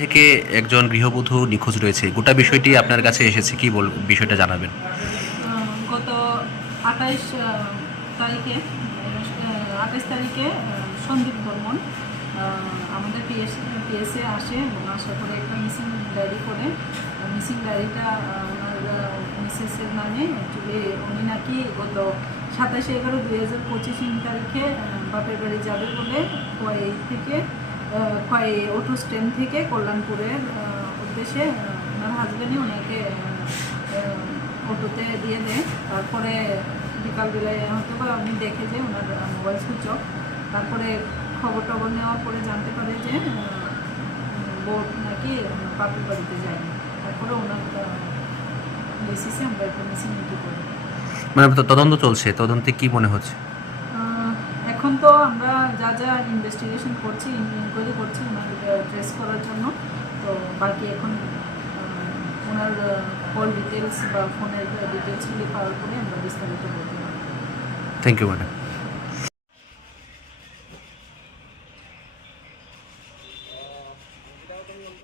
থেকে একজন গৃহবধূ নিখোঁজ রয়েছে। গোটা বিষয়টি আপনার কাছে এসেছে, কি বিষয়টা জানাবেন? গত 28 তারিখে 28 তারিখে সন্দীপ বর্মন আমাদের পিএসএ আসে এবং আসার পরে একটা মিসিং ডায়েরি করে। মিসিং ডায়েরিটা ওনার মিসেসের নামে। অ্যাকচুয়ালি উনি নাকি গত 27/11/2025 তারিখে বাপের বাড়ি যাবে বলে খোয়াই অটো স্ট্যান্ড থেকে কল্যাণপুরের উদ্দেশ্যে ওনার হাজব্যান্ডই ওনাকে অটোতে দিয়ে দেয়। তারপরে বিকালবেলায় হয়তো বা আমি দেখে যে ওনার মোবাইল সুইচ অফ। তারপরে খবর টবর নেওয়ার পরে জানতে পারে যে বোট নাকি বাপের বাড়িতে যায়নি। তারপরে ওনার বেসিসে আমরা একটা মিসিং এন্ট্রি করি। মানে তদন্ত চলছে, তদন্তে কি মনে হচ্ছে? এখন তো আমরা যা যা ইনভেস্টিগেশন করছি, ইনকোয়ারি করছি ওনাকে ট্রেস করার জন্য। তো বাকি এখন ওনার কল ডিটেলস বা ফোনের ডিটেলসগুলি পাওয়ার পরে আমরা বিস্তারিত বলতে পারব। Thank you madam.